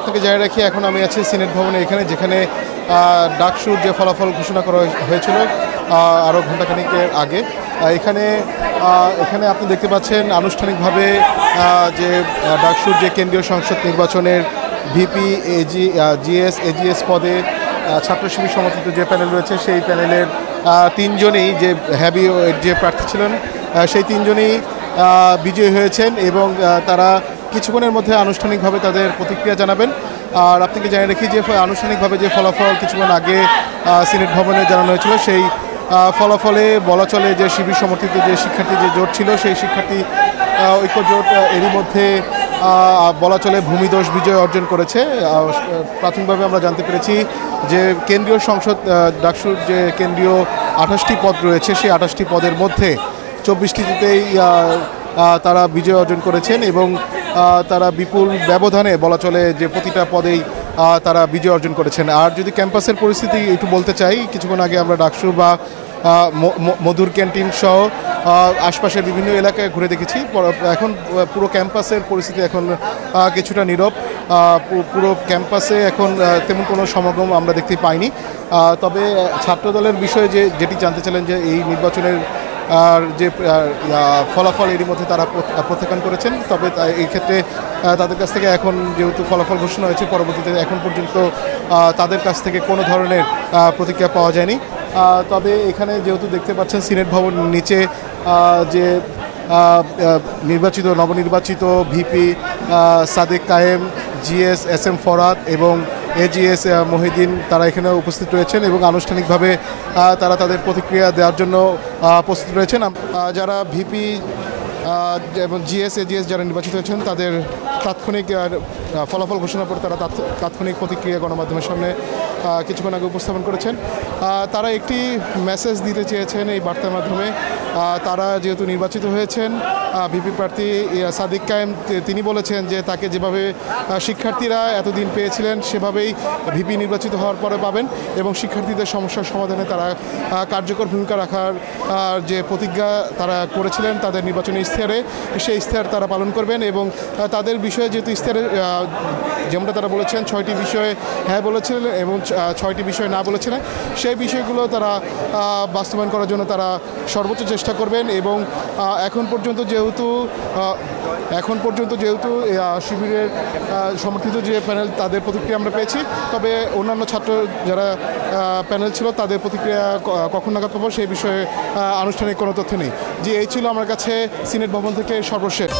আপনাকে জানিয়ে রাখি, এখন আমি আছি সিনেট ভবনে, যেখানে ডাকসুর যে ফলাফল ঘোষণা করা হয়েছিল আরও ঘণ্টাখানিকের আগে। এখানে এখানে আপনি দেখতে পাচ্ছেন আনুষ্ঠানিকভাবে যে ডাকসুর যে কেন্দ্রীয় সংসদ নির্বাচনের ভিপি জিএস এজিএস পদে ছাত্র শিবির সমর্থিত যে প্যানেল রয়েছে, সেই প্যানেলের তিনজনই যে হ্যাভি যে প্রার্থী ছিলেন সেই তিনজনই বিজয়ী হয়েছেন এবং তারা কিছুক্ষণের মধ্যে আনুষ্ঠানিকভাবে তাদের প্রতিক্রিয়া জানাবেন। আর আপনাকে জানিয়ে রাখি যে আনুষ্ঠানিকভাবে যে ফলাফল কিছুক্ষণ আগে সিনেট ভবনে জানানো হয়েছিল, সেই ফলাফলে বলা চলে যে শিবির সমর্থিত যে শিক্ষার্থী যে জোট ছিল, সেই শিক্ষার্থী ঐক্য জোট এরই মধ্যে বলা চলে ভূমিদোষ বিজয় অর্জন করেছে। প্রাথমিকভাবে আমরা জানতে পেরেছি যে কেন্দ্রীয় সংসদ ডাকসুর যে কেন্দ্রীয় 28টি পদ রয়েছে, সেই 28টি পদের মধ্যে 24টিতেই তারা বিজয় অর্জন করেছেন এবং তারা বিপুল ব্যবধানে বলা চলে যে প্রতিটা পদেই তারা বিজয় অর্জন করেছেন। আর যদি ক্যাম্পাসের পরিস্থিতি একটু বলতে চাই, কিছুক্ষণ আগে আমরা ডাকসু বা মধুর ক্যান্টিন সহ আশপাশের বিভিন্ন এলাকায় ঘুরে দেখেছি। এখন পুরো ক্যাম্পাসের পরিস্থিতি এখন কিছুটা নীরব। পুরো ক্যাম্পাসে এখন তেমন কোনো সমাগম আমরা দেখতে পাইনি। তবে ছাত্রদলের বিষয়ে যেটি জানতে চাইলেন যে এই নির্বাচনের আর যে ফলাফল এরই মধ্যে তারা প্রত্যাখ্যান করেছেন। তবে এই ক্ষেত্রে তাদের কাছ থেকে এখন যেহেতু ফলাফল ঘোষণা হয়েছে, পরবর্তীতে এখন পর্যন্ত তাদের কাছ থেকে কোনো ধরনের প্রতিক্রিয়া পাওয়া যায়নি। তবে এখানে যেহেতু দেখতে পাচ্ছেন সিনেট ভবন নিচে যে নবনির্বাচিত ভিপি সাদেক কায়েম, জিএস এস এম ফরহাদ এবং এজিএস মহিউদ্দিন তারা এখানে উপস্থিত রয়েছেন এবং আনুষ্ঠানিকভাবে তারা তাদের প্রতিক্রিয়া দেওয়ার জন্য প্রস্তুত রয়েছেন। যারা ভিপি এবং জিএস এজিএস যারা নির্বাচিত হয়েছেন, তাদের তাৎক্ষণিক ফলাফল ঘোষণার পর তারা তাৎক্ষণিক প্রতিক্রিয়া গণমাধ্যমের সামনে কিছুক্ষণ আগে উপস্থাপন করেছেন। তারা একটি মেসেজ দিতে চেয়েছেন এই বার্তার মাধ্যমে। তারা যেহেতু নির্বাচিত হয়েছেন, ভিপি প্রার্থী সাদিক কায়েম তিনি বলেছেন যে তাকে যেভাবে শিক্ষার্থীরা এতদিন পেয়েছিলেন সেভাবেই ভিপি নির্বাচিত হওয়ার পরে পাবেন এবং শিক্ষার্থীদের সমস্যার সমাধানে তারা কার্যকর ভূমিকা রাখার যে প্রতিজ্ঞা তারা করেছিলেন তাদের নির্বাচনী ইশতেহারে, সেই ইশতেহার তারা পালন করবেন এবং তাদের বিষয়ে যেহেতু ইশতেহারে যেমনটা তারা বলেছেন 6টি বিষয়ে হ্যাঁ বলেছিলেন এবং 6টি বিষয় না বলেছিলেন, সেই বিষয়গুলো তারা বাস্তবায়ন করার জন্য তারা সর্বোচ্চ চেষ্টা করবেন। এবং এখন পর্যন্ত যেহেতু শিবিরের সমর্থিত যে প্যানেল তাদের প্রতিক্রিয়া আমরা পেয়েছি, তবে অন্যান্য ছাত্র যারা প্যানেল ছিল তাদের প্রতিক্রিয়া কখন নাগাদ পাবো সেই বিষয়ে আনুষ্ঠানিক কোনো তথ্য নেই। যে এই ছিল আমার কাছে সিনেট ভবন থেকে সর্বশেষ।